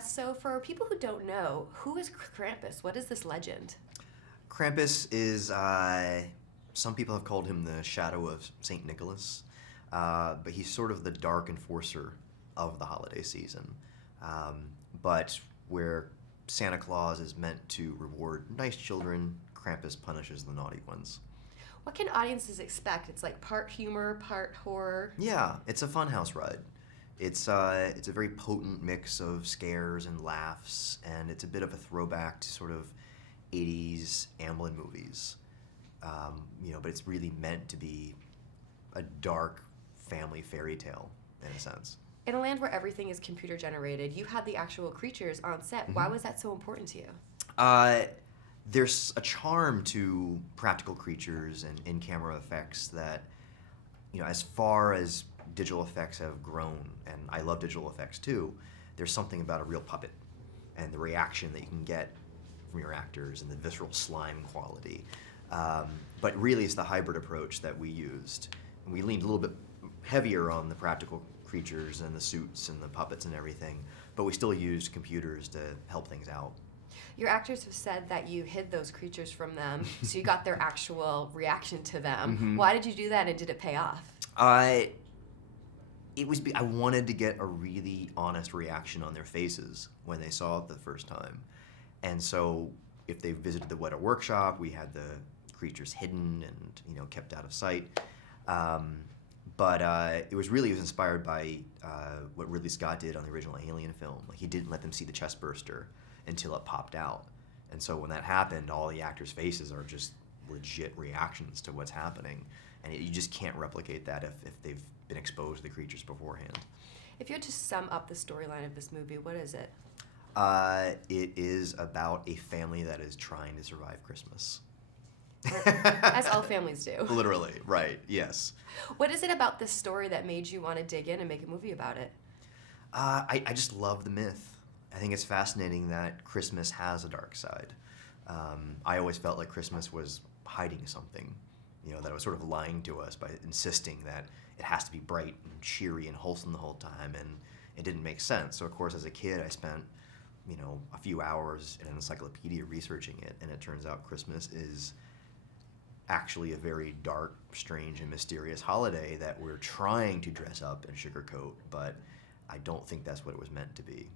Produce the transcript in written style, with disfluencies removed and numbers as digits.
So for people who don't know, who is Krampus? What is this legend? Krampus is, some people have called him the shadow of St. Nicholas, but he's sort of the dark enforcer of the holiday season. But where Santa Claus is meant to reward nice children, Krampus punishes the naughty ones. What can audiences expect? It's like part humor, part horror. Yeah, it's a funhouse ride. It's a very potent mix of scares and laughs, and it's a bit of a throwback to sort of 80s Amblin movies. But it's really meant to be a dark family fairy tale, in a sense. In a land where everything is computer generated, you had the actual creatures on set. Mm-hmm. Why was that so important to you? There's a charm to practical creatures and in-camera effects that, as far as digital effects have grown, and I love digital effects too, there's something about a real puppet and the reaction that you can get from your actors and the visceral slime quality. But really it's the hybrid approach that we used. And we leaned a little bit heavier on the practical creatures and the suits and the puppets and everything, but we still used computers to help things out. Your actors have said that you hid those creatures from them, so you got their actual reaction to them. Mm-hmm. Why did you do that, and did it pay off? I wanted to get a really honest reaction on their faces when they saw it the first time. And so if they visited the Weta workshop, we had the creatures hidden and kept out of sight. But it was inspired by what Ridley Scott did on the original Alien film. Like, he didn't let them see the chest burster until it popped out. And so when that happened, all the actors' faces are just legit reactions to what's happening. And you just can't replicate that if they've been exposed to the creatures beforehand. If you had to sum up the storyline of this movie, what is it? It is about a family that is trying to survive Christmas. As all families do. Literally, right, yes. What is it about this story that made you want to dig in and make a movie about it? I just love the myth. I think it's fascinating that Christmas has a dark side. I always felt like Christmas was hiding something, that it was sort of lying to us by insisting that it has to be bright and cheery and wholesome the whole time, and it didn't make sense. So, of course, as a kid, I spent, a few hours in an encyclopedia researching it, and it turns out Christmas is actually a very dark, strange, and mysterious holiday that we're trying to dress up and sugarcoat, but I don't think that's what it was meant to be.